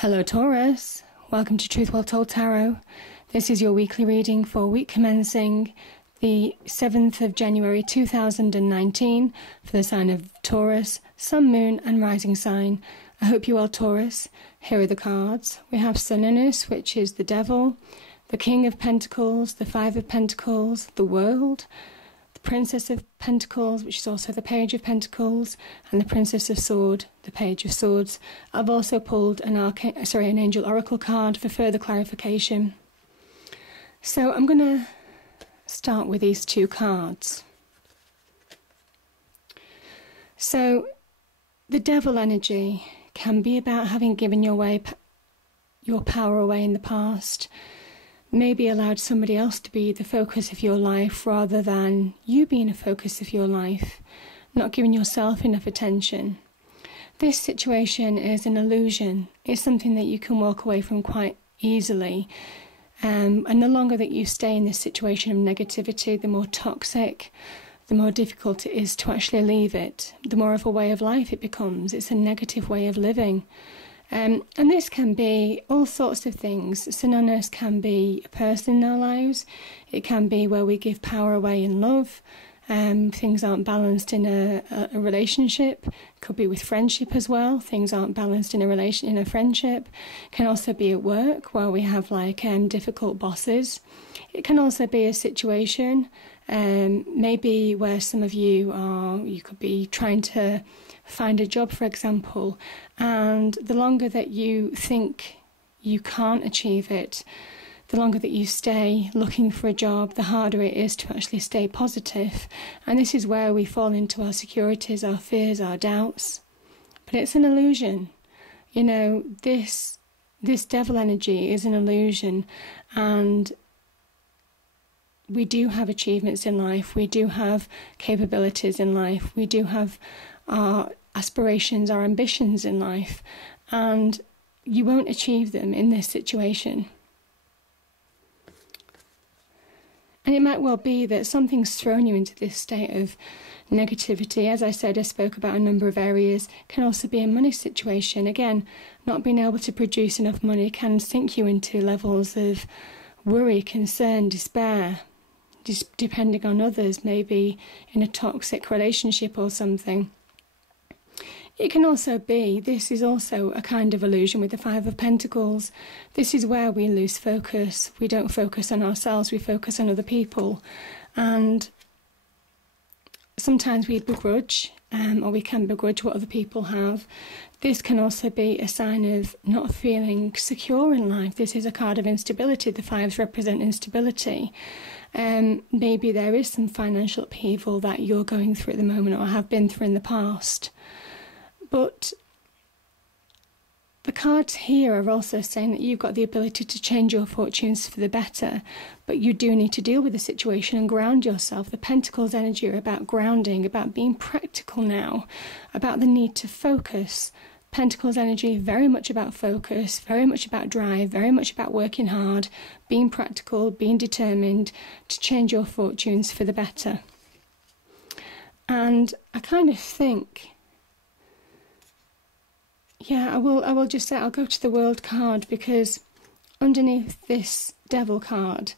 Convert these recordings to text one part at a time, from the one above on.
Hello Taurus, welcome to Truth Well Told Tarot. This is your weekly reading for week commencing the 7th of January 2019 for the sign of Taurus, Sun, Moon and Rising sign. I hope you're well, Taurus. Here are the cards. We have Taurus, which is the Devil, the King of Pentacles, the Five of Pentacles, the World, the Princess of Pentacles, which is also the Page of Pentacles, and the Princess of Swords, the Page of Swords. I've also pulled an Angel Oracle card for further clarification. So I'm going to start with these two cards. So the Devil energy can be about having given your power away in the past. Maybe allowed somebody else to be the focus of your life rather than you being a focus of your life, not giving yourself enough attention. This situation is an illusion. It's something that you can walk away from quite easily. And the longer that you stay in this situation of negativity, the more toxic, the more difficult it is to actually leave it. The more of a way of life it becomes. It's a negative way of living. And this can be all sorts of things. Synonymous can be a person in our lives. It can be where we give power away in love. Things aren't balanced in a relationship. It could be with friendship as well. Things aren't balanced in a friendship. It can also be at work where we have difficult bosses. It can also be a situation maybe where some of you could be trying to find a job, for example, and the longer that you think you can't achieve it, the longer that you stay looking for a job, the harder it is to actually stay positive. And this is where we fall into our securities, our fears, our doubts. But it's an illusion. You know, this devil energy is an illusion, and we do have achievements in life, we do have capabilities in life, we do have our aspirations, our ambitions in life, and you won't achieve them in this situation. And it might well be that something's thrown you into this state of negativity. As I said, I spoke about a number of areas. It can also be a money situation. Again, not being able to produce enough money can sink you into levels of worry, concern, despair, just depending on others, maybe in a toxic relationship or something. It can also be, this is also a kind of illusion with the Five of Pentacles. This is where we lose focus. We don't focus on ourselves, we focus on other people. And sometimes we begrudge, or we can begrudge what other people have. This can also be a sign of not feeling secure in life. This is a card of instability. The fives represent instability. Maybe there is some financial upheaval that you're going through at the moment or have been through in the past. But the cards here are also saying that you've got the ability to change your fortunes for the better, but you do need to deal with the situation and ground yourself. The Pentacles energy are about grounding, about being practical now, about the need to focus. Pentacles energy, very much about focus, very much about drive, very much about working hard, being practical, being determined to change your fortunes for the better. And I kind of think, yeah, I will just say I'll go to the World card, because underneath this Devil card,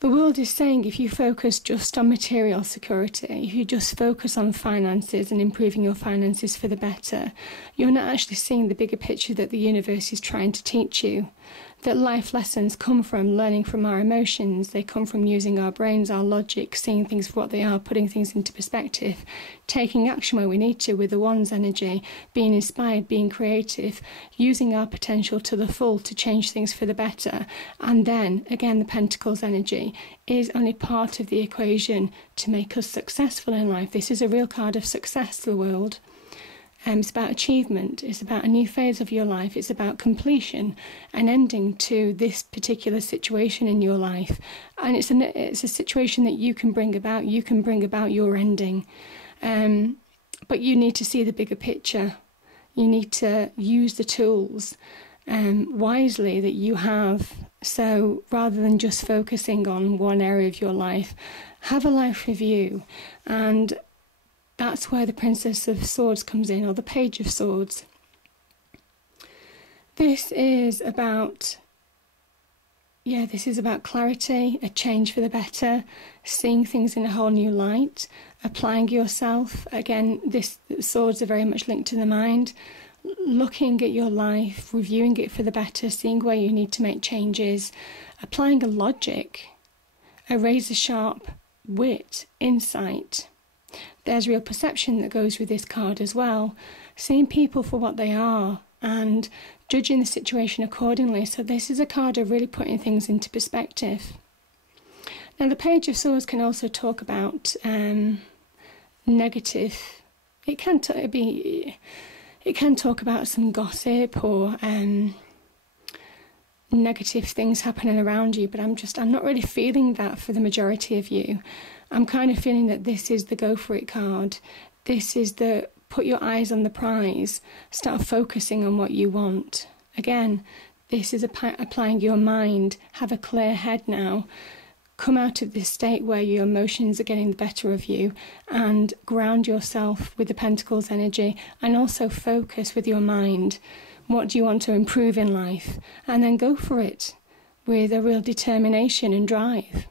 the World is saying if you focus just on material security, if you just focus on finances and improving your finances for the better, you're not actually seeing the bigger picture that the universe is trying to teach you. That life lessons come from learning from our emotions, they come from using our brains, our logic, seeing things for what they are, putting things into perspective, taking action where we need to with the Wands energy, being inspired, being creative, using our potential to the full to change things for the better. And then, again, the Pentacles energy is only part of the equation to make us successful in life. This is a real card of success to the World. It's about achievement, it's about a new phase of your life, it's about completion, an ending to this particular situation in your life. And it's a situation that you can bring about your ending. But you need to see the bigger picture. You need to use the tools wisely that you have. So rather than just focusing on one area of your life, have a life review. And that's where the Princess of Swords comes in, or the Page of Swords. This is about, this is about clarity, a change for the better, seeing things in a whole new light, applying yourself. Again, swords are very much linked to the mind. Looking at your life, reviewing it for the better, seeing where you need to make changes, applying a logic, a razor-sharp wit, insight. There's real perception that goes with this card as well, seeing people for what they are and judging the situation accordingly. So this is a card of really putting things into perspective. Now, the Page of Swords can also talk about negative. It can talk about some gossip or negative things happening around you, but I'm not really feeling that for the majority of you. I'm kind of feeling that this is the go for it card. This is the put your eyes on the prize, start focusing on what you want. Again, this is applying your mind, have a clear head now. Come out of this state where your emotions are getting the better of you and ground yourself with the Pentacles energy, and also focus with your mind. What do you want to improve in life? And then go for it with a real determination and drive.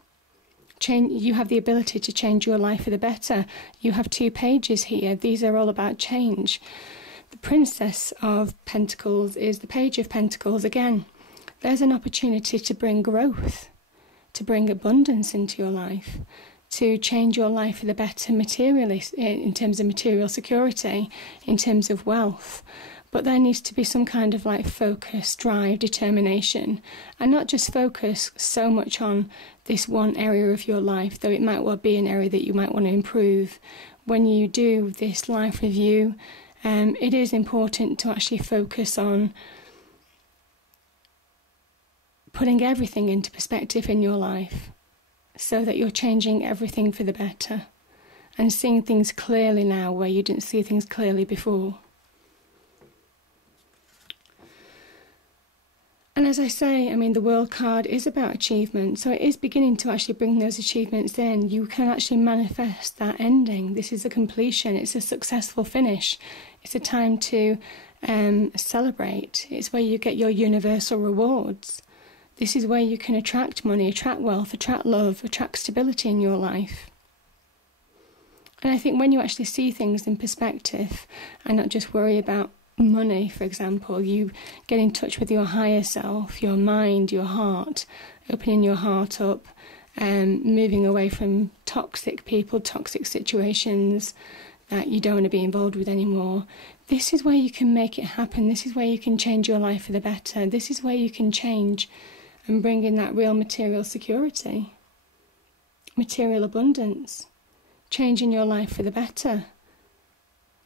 You have the ability to change your life for the better. You have 2 pages here. These are all about change. The Princess of Pentacles is the Page of Pentacles. Again, there's an opportunity to bring growth, to bring abundance into your life, to change your life for the better materially, in terms of material security, in terms of wealth. But there needs to be some kind of focus, drive, determination, and not just focus so much on this one area of your life, though it might well be an area that you might want to improve. When you do this life review, it is important to actually focus on putting everything into perspective in your life so that you're changing everything for the better and seeing things clearly now where you didn't see things clearly before. And as I say, the World card is about achievement, so it is beginning to actually bring those achievements in. You can actually manifest that ending. This is a completion, it's a successful finish. It's a time to celebrate. It's where you get your universal rewards. This is where you can attract money, attract wealth, attract love, attract stability in your life. And I think when you actually see things in perspective and not just worry about money, for example, you get in touch with your higher self, your mind, your heart, opening your heart up, moving away from toxic people, toxic situations that you don't want to be involved with anymore. This is where you can make it happen. This is where you can change your life for the better. This is where you can change and bring in that real material security, material abundance, changing your life for the better.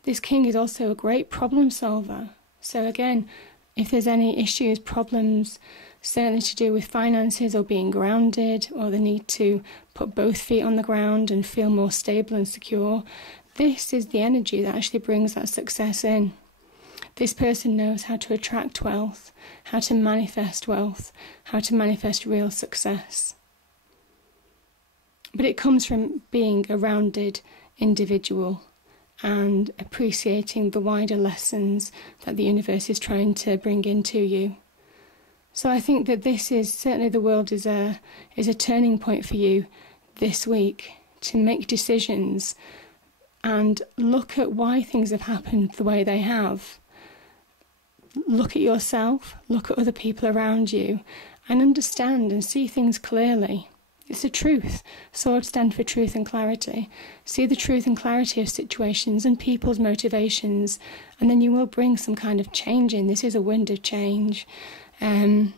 This King is also a great problem solver. So again, if there's any issues, problems, certainly to do with finances or being grounded or the need to put both feet on the ground and feel more stable and secure, this is the energy that actually brings that success in. This person knows how to attract wealth, how to manifest wealth, how to manifest real success. But it comes from being a rounded individual and appreciating the wider lessons that the universe is trying to bring into you. So I think that this is certainly, the world is a turning point for you this week to make decisions and look at why things have happened the way they have. Look at yourself, look at other people around you, and understand and see things clearly. It's the truth. Swords stand for truth and clarity. See the truth and clarity of situations and people's motivations, and then you will bring some kind of change in. This is a wind of change. Certainly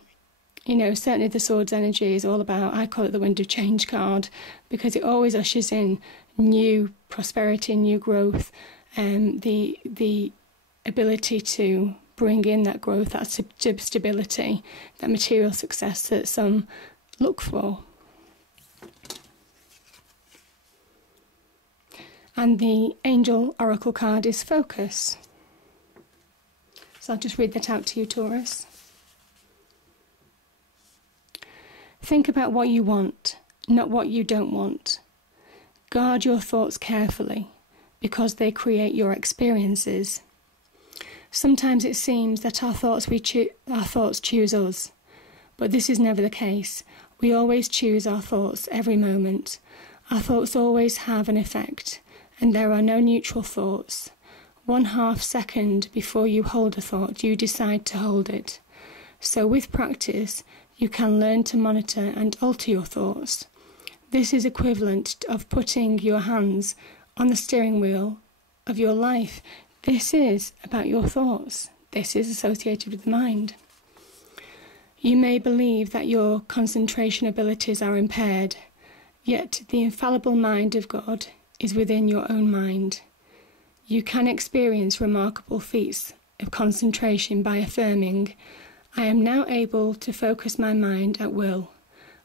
the Swords energy is all about, I call it the wind of change card, because it always ushers in new prosperity, new growth, the ability to bring in that growth, that stability, that material success that some look for. And the Angel Oracle card is Focus. So I'll just read that out to you, Taurus. Think about what you want, not what you don't want. Guard your thoughts carefully, because they create your experiences. Sometimes it seems that our thoughts choose us, but this is never the case. We always choose our thoughts every moment. Our thoughts always have an effect, and there are no neutral thoughts. 1/2 second before you hold a thought, you decide to hold it. So with practice, you can learn to monitor and alter your thoughts. This is equivalent of putting your hands on the steering wheel of your life. This is about your thoughts. This is associated with the mind. You may believe that your concentration abilities are impaired, yet the infallible mind of God is within your own mind. You can experience remarkable feats of concentration by affirming, I am now able to focus my mind at will.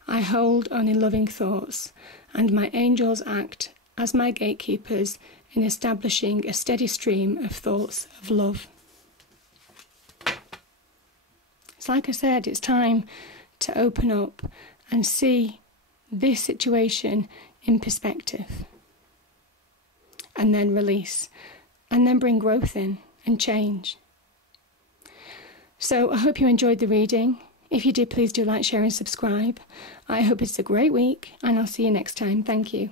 I hold only loving thoughts, and my angels act as my gatekeepers in establishing a steady stream of thoughts of love. It's like I said, it's time to open up and see this situation in perspective, and then release, and then bring growth in and change. So I hope you enjoyed the reading. If you did, please do like, share and subscribe. I hope it's a great week, and I'll see you next time. Thank you.